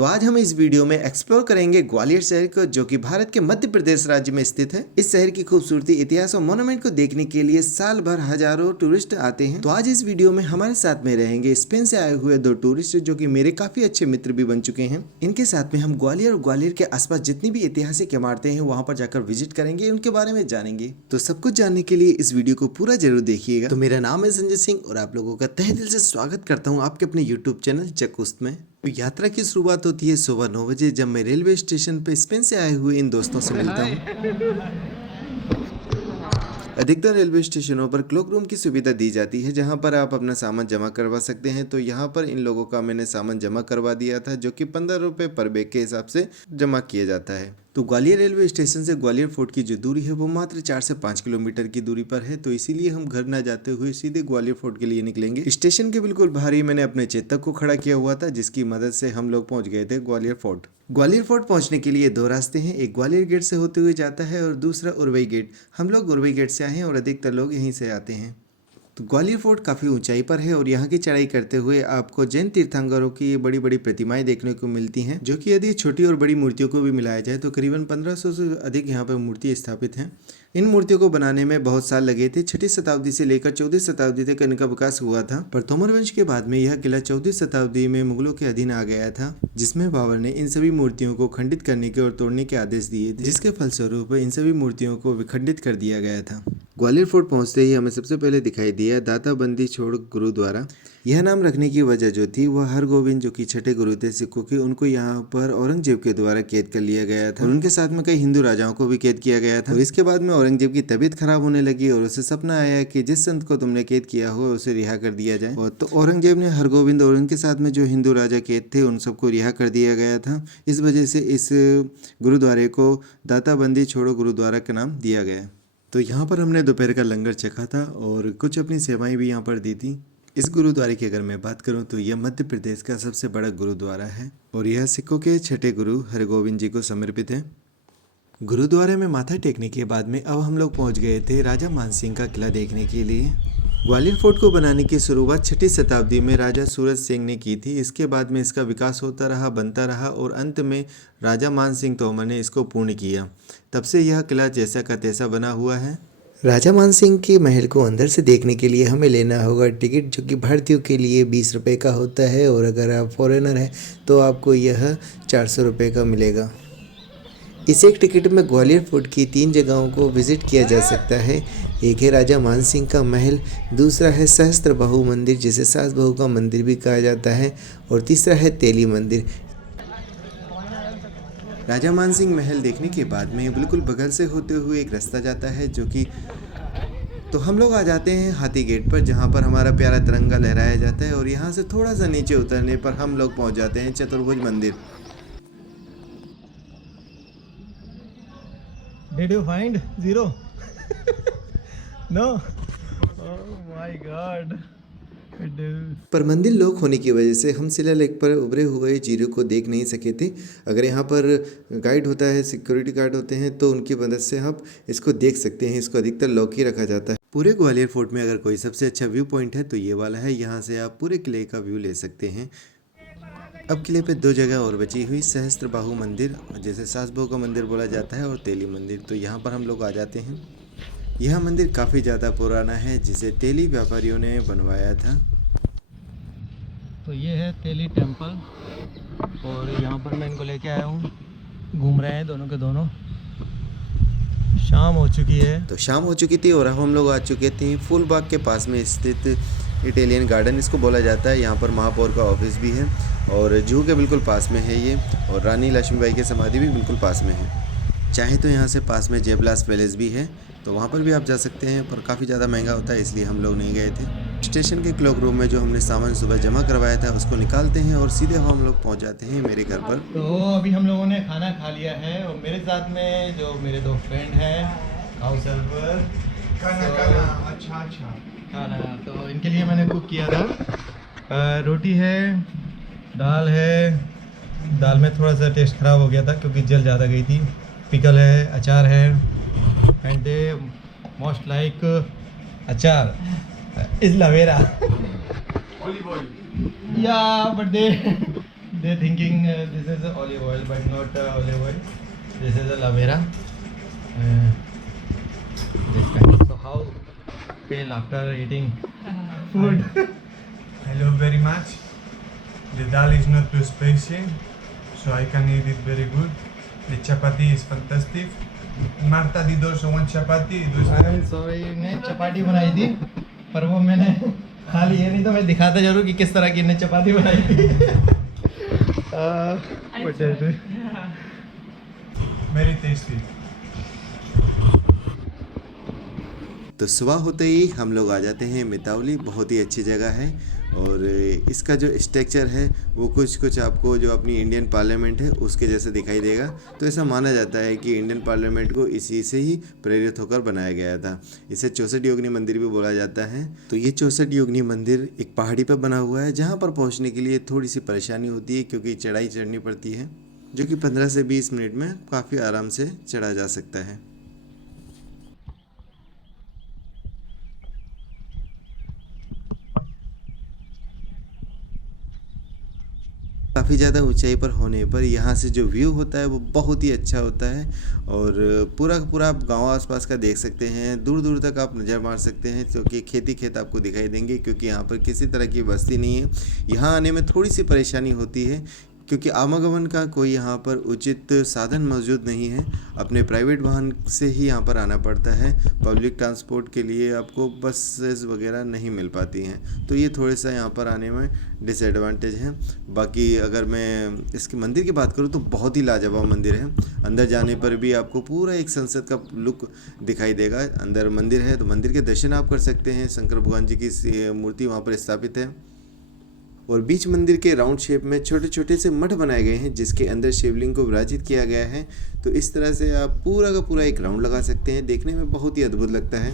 तो आज हम इस वीडियो में एक्सप्लोर करेंगे ग्वालियर शहर को, जो कि भारत के मध्य प्रदेश राज्य में स्थित है। इस शहर की खूबसूरती, इतिहास और मोन्यूमेंट को देखने के लिए साल भर हजारों टूरिस्ट आते हैं। तो आज इस वीडियो में हमारे साथ में रहेंगे स्पेन से आए हुए 2 टूरिस्ट, जो कि मेरे काफी अच्छे मित्र भी बन चुके हैं। इनके साथ में हम ग्वालियर और ग्वालियर के आसपास जितनी भी ऐतिहासिक इमारतें हैं वहाँ पर जाकर विजिट करेंगे, उनके बारे में जानेंगे। तो सब कुछ जानने के लिए इस वीडियो को पूरा जरूर देखिएगा। तो मेरा नाम है संजय सिंह और आप लोगों का तहे दिल से स्वागत करता हूँ आपके अपने यूट्यूब चैनल जकुस्त में। तो यात्रा की शुरुआत होती है सुबह 9 बजे, जब मैं रेलवे स्टेशन पे स्पेन से आए हुए इन दोस्तों से मिलता हूँ। अधिकतर रेलवे स्टेशनों पर क्लॉक रूम की सुविधा दी जाती है, जहां पर आप अपना सामान जमा करवा सकते हैं। तो यहां पर इन लोगों का मैंने सामान जमा करवा दिया था, जो कि 15 रुपये पर बैग के हिसाब से जमा किया जाता है। तो ग्वालियर रेलवे स्टेशन से ग्वालियर फोर्ट की जो दूरी है वो मात्र 4 से 5 किलोमीटर की दूरी पर है। तो इसीलिए हम घर ना जाते हुए सीधे ग्वालियर फोर्ट के लिए निकलेंगे। स्टेशन के बिल्कुल बाहर ही मैंने अपने चेतक को खड़ा किया हुआ था, जिसकी मदद से हम लोग पहुंच गए थे ग्वालियर फोर्ट। ग्वालियर फोर्ट पहुंचने के लिए 2 रास्ते हैं, एक ग्वालियर गेट से होते हुए जाता है और दूसरा उरवई गेट। हम लोग उरवई गेट से आए हैं और अधिकतर लोग यहीं से आते हैं। तो ग्वालियर फोर्ट काफ़ी ऊंचाई पर है और यहाँ की चढ़ाई करते हुए आपको जैन तीर्थंकरों की बड़ी बड़ी प्रतिमाएं देखने को मिलती हैं, जो कि यदि छोटी और बड़ी मूर्तियों को भी मिलाया जाए तो करीबन 1500 से अधिक यहाँ पर मूर्ति स्थापित हैं। इन मूर्तियों को बनाने में बहुत साल लगे थे। 6वीं शताब्दी से लेकर 14वीं शताब्दी तक इनका विकास हुआ था, पर तोमर वंश के बाद में यह किला 14वीं शताब्दी में मुगलों के अधीन आ गया था, जिसमें बाबर ने इन सभी मूर्तियों को खंडित करने के और तोड़ने के आदेश दिए थे, जिसके फलस्वरूप इन सभी मूर्तियों को विखंडित कर दिया गया था। ग्वालियर फोर्ट पहुंचते ही हमें सबसे पहले दिखाई दिया दाता बंदी छोड़ गुरुद्वारा। यह नाम रखने की वजह जो थी वह हरगोविंद, जो कि छठे गुरु थे सिखों के, उनको यहाँ पर औरंगजेब के द्वारा कैद कर लिया गया था और उनके साथ में कई हिंदू राजाओं को भी कैद किया गया था। और इसके बाद में औरंगजेब की तबीयत खराब होने लगी और उसे सपना आया कि जिस संत को तुमने कैद किया हो उसे रिहा कर दिया जाए। और तो औरंगजेब ने हरगोविंद और उनके साथ में जो हिंदू राजा कैद थे उन सबको रिहा कर दिया गया था। इस वजह से इस गुरुद्वारे को दाता बंदी छोड़ो गुरुद्वारा का नाम दिया गया। तो यहाँ पर हमने दोपहर का लंगर चखा था और कुछ अपनी सेवाएं भी यहाँ पर दी थी। इस गुरुद्वारे की अगर मैं बात करूँ तो यह मध्य प्रदेश का सबसे बड़ा गुरुद्वारा है और यह सिखों के छठे गुरु हरगोविंद जी को समर्पित है। गुरुद्वारे में माथा टेकने के बाद में अब हम लोग पहुँच गए थे राजा मानसिंह का किला देखने के लिए। ग्वालियर फोर्ट को बनाने की शुरुआत 6वीं शताब्दी में राजा सूरज सिंह ने की थी। इसके बाद में इसका विकास होता रहा, बनता रहा और अंत में राजा मान सिंह तोमर ने इसको पूर्ण किया। तब से यह किला जैसा का तैसा बना हुआ है। राजा मान सिंह के महल को अंदर से देखने के लिए हमें लेना होगा टिकट, जो कि भारतीयों के लिए 20 रुपये का होता है और अगर आप फॉरेनर हैं तो आपको यह 400 रुपये का मिलेगा। इस एक टिकट में ग्वालियर फोर्ट की 3 जगहों को विजिट किया जा सकता है। एक है राजा मान सिंह का महल, दूसरा है सहस्त्र बाहु मंदिर, जिसे सास बहू का मंदिर भी कहा जाता है, और तीसरा है तेली मंदिर। राजा मान सिंह महल देखने के बाद में बिल्कुल बगल से होते हुए एक रास्ता जाता है, जो कि तो हम लोग आ जाते हैं हाथी गेट पर, जहाँ पर हमारा प्यारा तिरंगा लहराया जाता है और यहाँ से थोड़ा सा नीचे उतरने पर हम लोग पहुँच जाते हैं चतुर्भुज मंदिर। Did you find 0? No? Oh my God. पर मंदिर लॉक होने की वजह से हम शिलालेख पर उभरे हुए जीरो को देख नहीं सके थे। अगर यहाँ पर गाइड होता है, सिक्योरिटी गार्ड होते हैं, तो उनकी मदद से आप इसको देख सकते हैं। इसको अधिकतर लॉक ही रखा जाता है। पूरे ग्वालियर फोर्ट में अगर कोई सबसे अच्छा व्यू पॉइंट है तो ये वाला है। यहाँ से आप पूरे किले का व्यू ले सकते हैं। अब किले पे 2 जगह और बची हुई, सहस्त्र बाहु मंदिर, जैसे सास बहू का मंदिर बोला जाता है, और तेली मंदिर। तो यहाँ पर हम लोग आ जाते हैं। यह मंदिर काफ़ी ज़्यादा पुराना है, जिसे तेली व्यापारियों ने बनवाया था। तो ये है तेली टेम्पल और यहाँ पर मैं इनको लेके आया हूँ। घूम रहे हैं दोनों के दोनों। शाम हो चुकी है। तो शाम हो चुकी थी और अब हम लोग आ चुके थे फूल बाग के पास में स्थित इटालियन गार्डन इसको बोला जाता है। यहाँ पर महापौर का ऑफिस भी है और जू के बिल्कुल पास में है ये, और रानी लक्ष्मीबाई की समाधि भी बिल्कुल पास में है। चाहे तो यहाँ से पास में जयविलास पैलेस भी है, तो वहाँ पर भी आप जा सकते हैं, पर काफ़ी ज़्यादा महंगा होता है, इसलिए हम लोग नहीं गए थे। स्टेशन के क्लॉक रूम में जो हमने सामान सुबह जमा करवाया था उसको निकालते हैं और सीधे हम लोग पहुँच जाते हैं मेरे घर पर। तो अभी हम लोगों ने खाना खा लिया है और मेरे साथ में जो मेरे 2 फ्रेंड हैं, हाउस हेल्पर अच्छा खाना, तो इनके लिए मैंने कुक किया था। रोटी है, दाल है, दाल में थोड़ा सा टेस्ट ख़राब हो गया था क्योंकि जल ज़्यादा गई थी। पिकल है, अचार है, एंड दे मोस्ट लाइक अचार इज लवेरा या but they they thinking this is a olive oil, but not olive oil. This is aloe vera. This kind. So how feel after eating food? I love very much. The dal is not too spicy, so I can eat it very good. The chapati is fantastic. Marta did also one chapati. It was I am sorry, ने चपाती बनाई थी, पर वो मैंने खा ली है, नहीं तो मैं दिखाता जरूर कि किस तरह की इन्हें चपाती बनाई थी. What is it? very tasty. तो सुबह होते ही हम लोग आ जाते हैं मितावली। बहुत ही अच्छी जगह है और इसका जो स्ट्रक्चर है वो कुछ आपको जो अपनी इंडियन पार्लियामेंट है उसके जैसे दिखाई देगा। तो ऐसा माना जाता है कि इंडियन पार्लियामेंट को इसी से ही प्रेरित होकर बनाया गया था। इसे 64 योगिनी मंदिर भी बोला जाता है। तो ये 64 योगिनी मंदिर एक पहाड़ी पर बना हुआ है जहाँ पर पहुँचने के लिए थोड़ी सी परेशानी होती है क्योंकि चढ़ाई चढ़नी पड़ती है, जो कि 15 से 20 मिनट में काफ़ी आराम से चढ़ा जा सकता है। काफ़ी ज़्यादा ऊंचाई पर होने पर यहाँ से जो व्यू होता है वो बहुत ही अच्छा होता है और पूरा का पूरा आप गांव आसपास का देख सकते हैं। दूर दूर तक आप नज़र मार सकते हैं क्योंकि खेती खेत आपको दिखाई देंगे, क्योंकि यहाँ पर किसी तरह की बस्ती नहीं है। यहाँ आने में थोड़ी सी परेशानी होती है क्योंकि आवागमन का कोई यहाँ पर उचित साधन मौजूद नहीं है। अपने प्राइवेट वाहन से ही यहाँ पर आना पड़ता है। पब्लिक ट्रांसपोर्ट के लिए आपको बसेस वगैरह नहीं मिल पाती हैं, तो ये थोड़ा सा यहाँ पर आने में डिसएडवांटेज है। बाकी अगर मैं इसके मंदिर की बात करूँ तो बहुत ही लाजवाब मंदिर है। अंदर जाने पर भी आपको पूरा एक संसद का लुक दिखाई देगा। अंदर मंदिर है तो मंदिर के दर्शन आप कर सकते हैं। शंकर भगवान जी की मूर्ति वहाँ पर स्थापित है और बीच मंदिर के राउंड शेप में छोटे छोटे से मठ बनाए गए हैं जिसके अंदर शिवलिंग को विराजित किया गया है। तो इस तरह से आप पूरा का पूरा एक राउंड लगा सकते हैं। देखने में बहुत ही अद्भुत लगता है।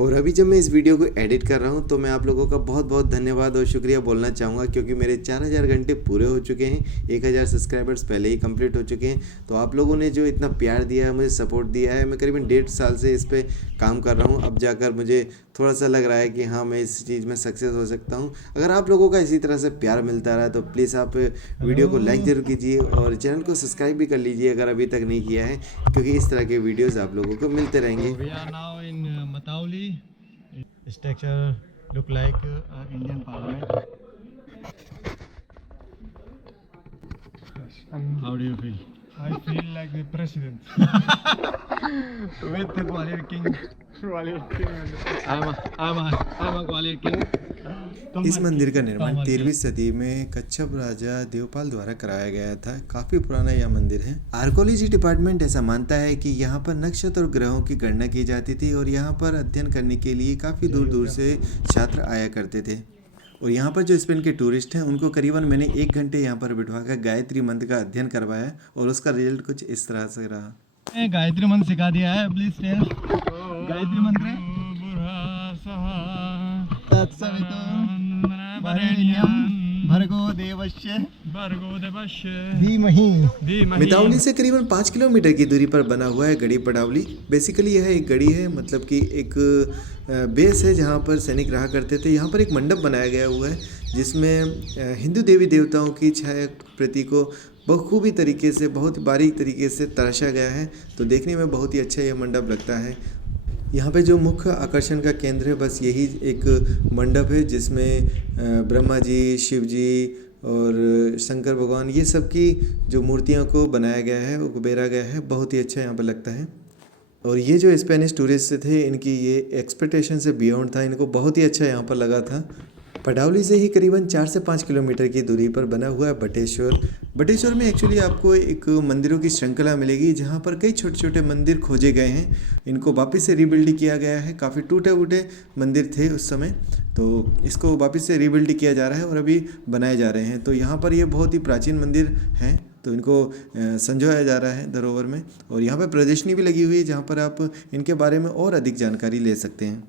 और अभी जब मैं इस वीडियो को एडिट कर रहा हूँ तो मैं आप लोगों का बहुत बहुत धन्यवाद और शुक्रिया बोलना चाहूँगा क्योंकि मेरे 4000 घंटे पूरे हो चुके हैं। 1000 सब्सक्राइबर्स पहले ही कंप्लीट हो चुके हैं। तो आप लोगों ने जो इतना प्यार दिया है, मुझे सपोर्ट दिया है, मैं करीबन 1.5 साल से इस पर काम कर रहा हूँ। अब जाकर मुझे थोड़ा सा लग रहा है कि हाँ, मैं इस चीज़ में सक्सेस हो सकता हूँ। अगर आप लोगों का इसी तरह से प्यार मिलता रहा तो प्लीज़ आप वीडियो को लाइक ज़रूर कीजिए और चैनल को सब्सक्राइब भी कर लीजिए अगर अभी तक नहीं किया है, क्योंकि इस तरह के वीडियोज़ आप लोगों को मिलते रहेंगे। We are now in Matauli. Structure look like Indian Parliament. How do you feel? I feel like the president. With the Gwalior King. I'm a Gwalior King. इस मंदिर का निर्माण 13वीं सदी में कच्छप राजा देवपाल द्वारा कराया गया था। काफ़ी पुराना यह मंदिर है। आर्कोलॉजी डिपार्टमेंट ऐसा मानता है कि यहाँ पर नक्षत्र और ग्रहों की गणना की जाती थी और यहाँ पर अध्ययन करने के लिए काफ़ी दूर दूर से छात्र आया करते थे। और यहाँ पर जो स्पेन के टूरिस्ट हैं उनको करीबन मैंने 1 घंटे यहाँ पर बिठवा कर गायत्री मंत्र का अध्ययन करवाया और उसका रिजल्ट कुछ इस तरह से रहा। गायत्री मंत्र सिखा दिया है, प्लीज टेल। गायत्री मंत्र भर्गो देवस्य धीमहि। मितावली से करीबन 5 किलोमीटर की दूरी पर बना हुआ है गढ़ी पड़ावली। बेसिकली यह एक गढ़ी है, मतलब कि एक बेस है जहाँ पर सैनिक रहा करते थे। यहाँ पर एक मंडप बनाया गया हुआ है जिसमें हिंदू देवी देवताओं की छाया प्रति को बखूबी तरीके से, बहुत बारीक तरीके से तराशा गया है। तो देखने में बहुत ही अच्छा यह मंडप लगता है। यहाँ पे जो मुख्य आकर्षण का केंद्र है बस यही एक मंडप है जिसमें ब्रह्मा जी, शिव जी और शंकर भगवान, ये सब की जो मूर्तियों को बनाया गया है, वो उकेरा गया है। बहुत ही अच्छा यहाँ पर लगता है। और ये जो स्पेनिश टूरिस्ट थे इनकी ये एक्सपेक्टेशन से बियॉन्ड था, इनको बहुत ही अच्छा यहाँ पर लगा था। पडावली से ही करीबन 4 से 5 किलोमीटर की दूरी पर बना हुआ है बटेश्वर। बटेश्वर में एक्चुअली आपको एक मंदिरों की श्रृंखला मिलेगी जहाँ पर कई छोटे छोटे मंदिर खोजे गए हैं। इनको वापस से रीबिल्ड किया गया है। काफ़ी टूटे फूटे मंदिर थे उस समय, तो इसको वापस से रीबिल्ड किया जा रहा है और अभी बनाए जा रहे हैं। तो यहाँ पर ये बहुत ही प्राचीन मंदिर हैं, तो इनको संजोया जा रहा है धरोहर में। और यहाँ पर प्रदर्शनी भी लगी हुई है जहाँ पर आप इनके बारे में और अधिक जानकारी ले सकते हैं।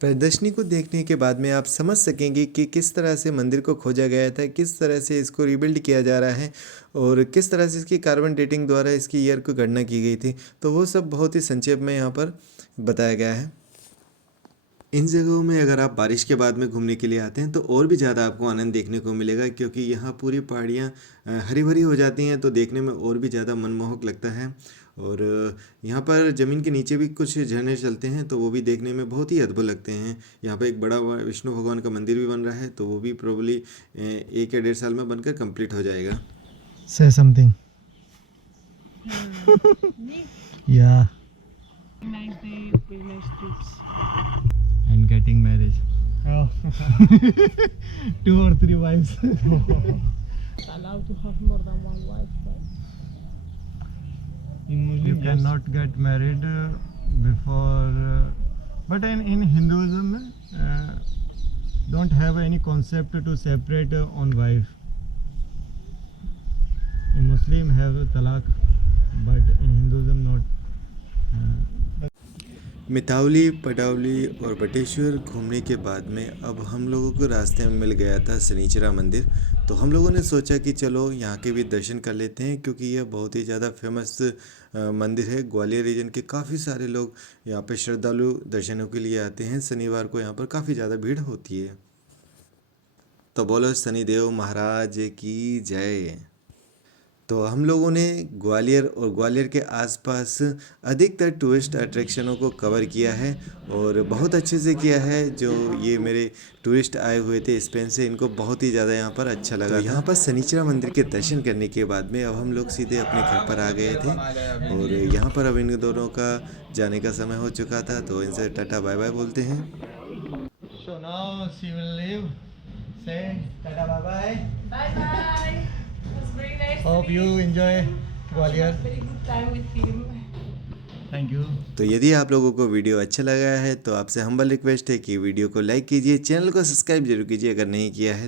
प्रदर्शनी को देखने के बाद में आप समझ सकेंगे कि किस तरह से मंदिर को खोजा गया था, किस तरह से इसको रीबिल्ड किया जा रहा है और किस तरह से इसकी कार्बन डेटिंग द्वारा इसकी ईयर को गणना की गई थी। तो वो सब बहुत ही संक्षेप में यहाँ पर बताया गया है। इन जगहों में अगर आप बारिश के बाद में घूमने के लिए आते हैं तो और भी ज़्यादा आपको आनंद देखने को मिलेगा, क्योंकि यहाँ पूरी पहाड़ियाँ हरी भरी हो जाती हैं तो देखने में और भी ज़्यादा मनमोहक लगता है। और यहाँ पर ज़मीन के नीचे भी कुछ झरने चलते हैं तो वो भी देखने में बहुत ही अद्भुत लगते हैं। यहाँ पर एक बड़ा विष्णु भगवान का मंदिर भी बन रहा है, तो वो भी प्रोबेबली 1 या 1.5 साल में बनकर कंप्लीट हो जाएगा। Say something. Yeah. Nice day, very nice trips. And getting married. Oh. 2 or 3 wives. Allowed to have more than one wife, right? In Muslim, you yes. cannot get married before, but in Hinduism, don't have any concept to separate on wife. In Muslim have talaq, but in Hinduism not. Mitawali, पटावली और बटेश्वर घूमने के बाद में अब हम लोगों को रास्ते में मिल गया था शनिचरा मंदिर। तो हम लोगों ने सोचा कि चलो यहाँ के भी दर्शन कर लेते हैं, क्योंकि यह बहुत ही ज़्यादा फेमस मंदिर है। ग्वालियर रीजन के काफ़ी सारे लोग यहाँ पे श्रद्धालु दर्शनों के लिए आते हैं। शनिवार को यहाँ पर काफ़ी ज़्यादा भीड़ होती है। तो बोलो शनिदेव महाराज की जय। तो हम लोगों ने ग्वालियर और ग्वालियर के आसपास अधिकतर टूरिस्ट अट्रैक्शनों को कवर किया है और बहुत अच्छे से किया है। जो ये मेरे टूरिस्ट आए हुए थे स्पेन से, इनको बहुत ही ज़्यादा यहाँ पर अच्छा लगा। तो यहाँ पर शनिचरा मंदिर के दर्शन करने के बाद में अब हम लोग सीधे अपने घर पर आ गए थे और यहाँ पर अब इन दोनों का जाने का समय हो चुका था, तो इनसे टाटा बाय बाय बोलते हैं। So now she will leave. Say tata bye bye. Bye bye. It was very nice. Hope to you meet. enjoy Had Gwalior. a very good time with him. Thank you. तो यदि आप लोगों को video अच्छा लगा है तो आपसे हम्बल रिक्वेस्ट है कि वीडियो को लाइक कीजिए, चैनल को सब्सक्राइब जरूर कीजिए अगर नहीं किया है।